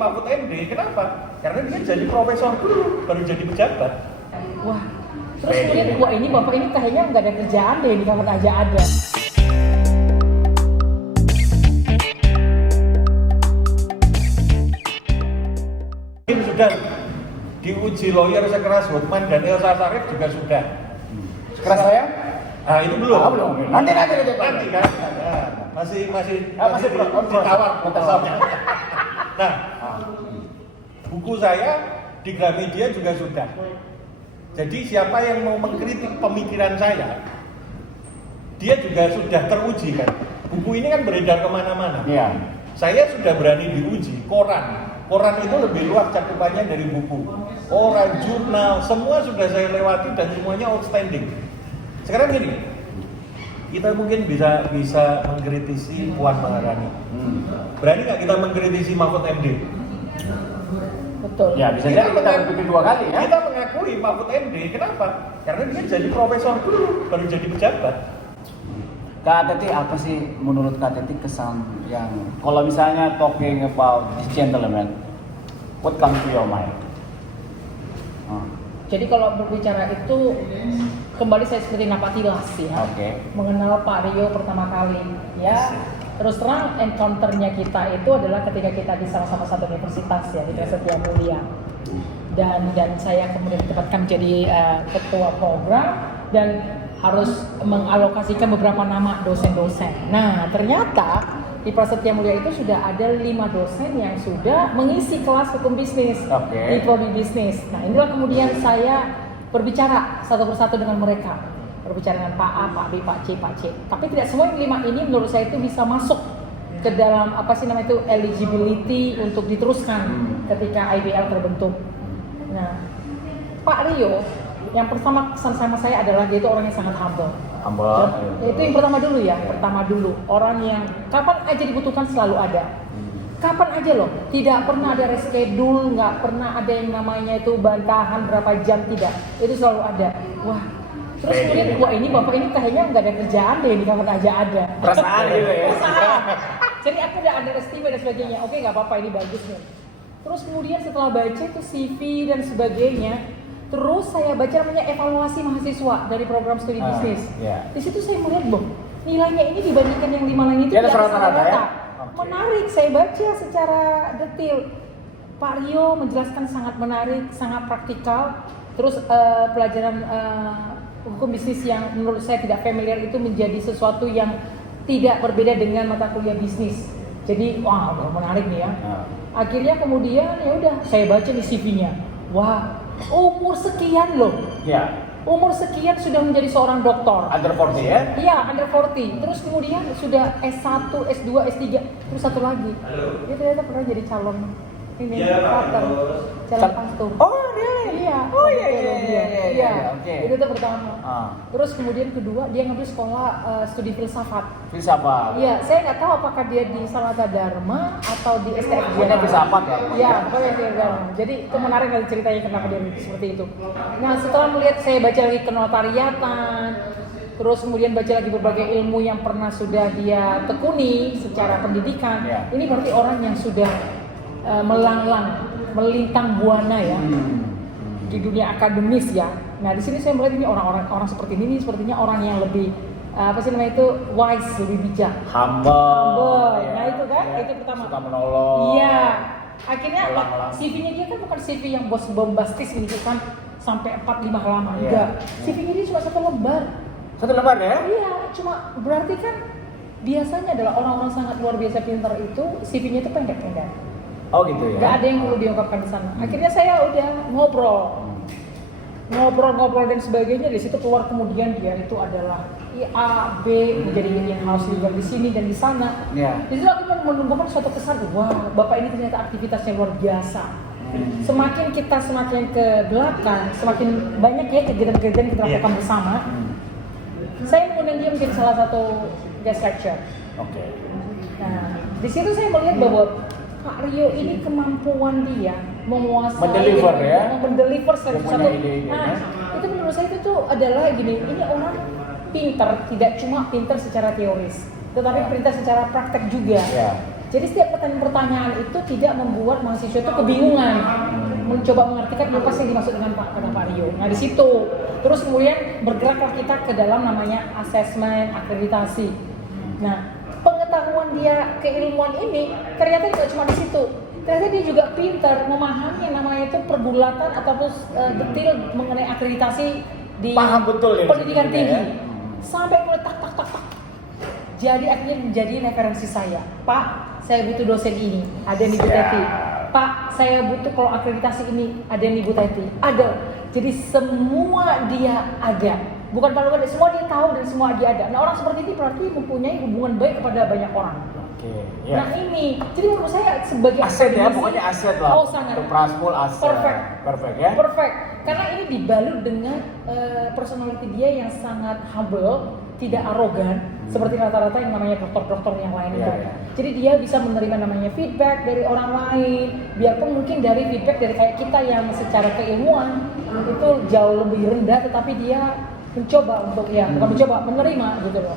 Mahfud MD. Kenapa? Karena dia jadi profesor dulu, baru jadi pejabat. Wah, terus kemudian wah ini bapak ini kayaknya nggak ada kerjaan deh, di kapan aja ada. Mungkin sudah diuji lawyer sekeras Hotman dan Elsa Sharif juga sudah. Keras saya? Ah itu belum. Belum. Nanti Nanti kan. Masih ditawar proposalnya. Nah, buku saya di Gramedia juga sudah. Jadi siapa yang mau mengkritik pemikiran saya, dia juga sudah teruji kan. Buku ini kan beredar kemana-mana. Iya. Saya sudah berani diuji. Koran itu lebih luas cakupannya dari buku. Koran, jurnal, semua sudah saya lewati dan semuanya outstanding. Sekarang gini, kita mungkin bisa mengkritisi Puan Maharani. Berani nggak kita mengkritisi Mahfud MD? Betul. Ya bisa jadi kita berpikir dua kali ya. Kita mengakui Mahfud MD, kenapa? Karena dia jadi profesor dulu, baru jadi pejabat. Kak Teti, apa sih menurut Kak Teti kesan yang kalau misalnya talking about this gentleman, what comes to your mind? Jadi kalau berbicara itu kembali saya seperti napak tilas ya. Oke. Mengenal Pak Rio pertama kali ya. Terus terang encounter-nya kita itu adalah ketika kita di sama-sama satu universitas ya di Prasetya Mulia. Dan saya kemudian ditempatkan menjadi ketua program dan harus mengalokasikan beberapa nama dosen-dosen. Nah, ternyata di Prasetya Mulia itu sudah ada 5 dosen yang sudah mengisi kelas hukum bisnis di prodi bisnis. Nah, inilah kemudian saya berbicara satu persatu dengan mereka. Berbicara dengan Pak A, Pak B, Pak C, Pak C. Tapi tidak semua yang 5 ini menurut saya itu bisa masuk ke dalam eligibility untuk diteruskan ketika IBL terbentuk. Nah, Pak Rio yang pertama kesan sama saya adalah dia itu orang yang sangat humble. Itu yang pertama dulu ya, orang yang kapan aja dibutuhkan selalu ada. Kapan aja loh, tidak pernah ada reschedule, nggak pernah ada yang namanya itu bantahan berapa jam, tidak. Itu selalu ada. Wah, terus kemudian wah ini bapak ini kayaknya nggak ada kerjaan deh, di kapan aja ada. Perasaan gitu ya. Perasaan. Jadi aku udah underestimate dan sebagainya. Oke, nggak apa-apa, ini bagus nih. Terus kemudian setelah baca itu CV dan sebagainya, terus saya baca namanya evaluasi mahasiswa dari program studi bisnis. Di situ saya melihat, nilainya ini dibandingkan yang 5 lain itu ada rata-rata ya? Menarik, saya baca secara detail. Pak Rio menjelaskan sangat menarik, sangat praktikal. Terus pelajaran hukum bisnis yang menurut saya tidak familiar itu menjadi sesuatu yang tidak berbeda dengan mata kuliah bisnis. Jadi, wah, menarik nih ya. Akhirnya kemudian ya udah saya baca di CV-nya. Wah, umur sekian loh. Ya. Umur sekian sudah menjadi seorang doktor. Under 40 ya? Iya, under 40. Terus kemudian sudah S1, S2, S3, terus satu lagi. Dia ternyata pernah jadi calon calon pastor. Oh, really? Iya. Oh iya. Oke. Itu pertama. Terus kemudian kedua dia ngambil sekolah studi filsafat. Iya, saya nggak tahu apakah dia di Sanata Dharma atau di STFJ. Pokoknya filsafat ya? Iya, pokoknya di Dharma. Jadi itu menarik dari ceritanya kenapa dia seperti itu. Nah, setelah melihat saya baca lagi kenotariatan, terus kemudian baca lagi berbagai ilmu yang pernah sudah dia tekuni secara pendidikan. Ini berarti orang yang sudah melintang buana ya di dunia akademis ya. Nah di sini saya melihat ini orang seperti ini sepertinya orang yang lebih wise, lebih bijak, humble. Nah itu kan itu pertama. Suka menolong. Iya. Akhirnya CV-nya dia kan bukan CV yang bombastis menunjukkan sampai 4-5 halaman. Enggak. CV-nya dia cuma 1 lembar. 1 lembar ya? Iya. Cuma berarti kan biasanya adalah orang-orang sangat luar biasa pintar itu CV-nya itu pendek-pendek. Oh gitu ya? Gak ada yang perlu diungkapkan di sana. Akhirnya saya udah ngobrol dan sebagainya. Di situ keluar kemudian dia itu adalah A, B, menjadi in-house legal di sini dan di sana. Di situ aku menumbuhkan suatu kesan, wah bapak ini ternyata aktivitasnya luar biasa. Semakin ke belakang, semakin banyak ya kegiatan-kegiatan kita lakukan bersama. Saya mengundang dia menjadi salah satu guest lecture. Nah, di situ saya melihat bahwa Pak Rio ini kemampuan dia menguasai mendeliver satu. Itu menurut saya itu tuh adalah gini, ini orang pintar, tidak cuma pintar secara teoris, tetapi pintar secara praktek juga. Jadi setiap pertanyaan itu tidak membuat mahasiswa itu kebingungan, mencoba mengartikan apa sih dimaksud dengan kata Pak Rio. Nah di situ, terus kemudian bergeraklah kita ke dalam namanya asesmen, akreditasi. Nah pengetahuan dia keilmuan ini ternyata tidak cuma di situ. Ternyata dia juga pintar memahami yang namanya itu pergulatan ataupun detail mengenai akreditasi di Paham betul ya, pendidikan tinggi. ya. Sampai mulai tak. Jadi akhirnya menjadi referensi saya. Pak, saya butuh dosen ini, ada nih Bu Teti. Pak, saya butuh kalau akreditasi ini, ada nih Bu Teti. Ada. Jadi semua dia ada. Bukan kalau ada, semua dia tahu dan semua dia ada. Nah orang seperti ini berarti mempunyai hubungan baik kepada banyak orang. Oke, ya. Nah ini, jadi menurut saya sebagai Aset ya, akademisi- pokoknya aset lah. Oh sangat. Untuk Prasmul aset. Perfect ya. Perfect. Karena ini dibalut dengan personality dia yang sangat humble, tidak arogan, seperti rata-rata yang namanya dokter-dokter yang lain itu. Iya. Jadi dia bisa menerima namanya feedback dari orang lain, biarpun mungkin dari feedback dari kayak kita yang secara keilmuan itu jauh lebih rendah, tetapi dia mencoba untuk bukan mencoba, menerima gitu loh.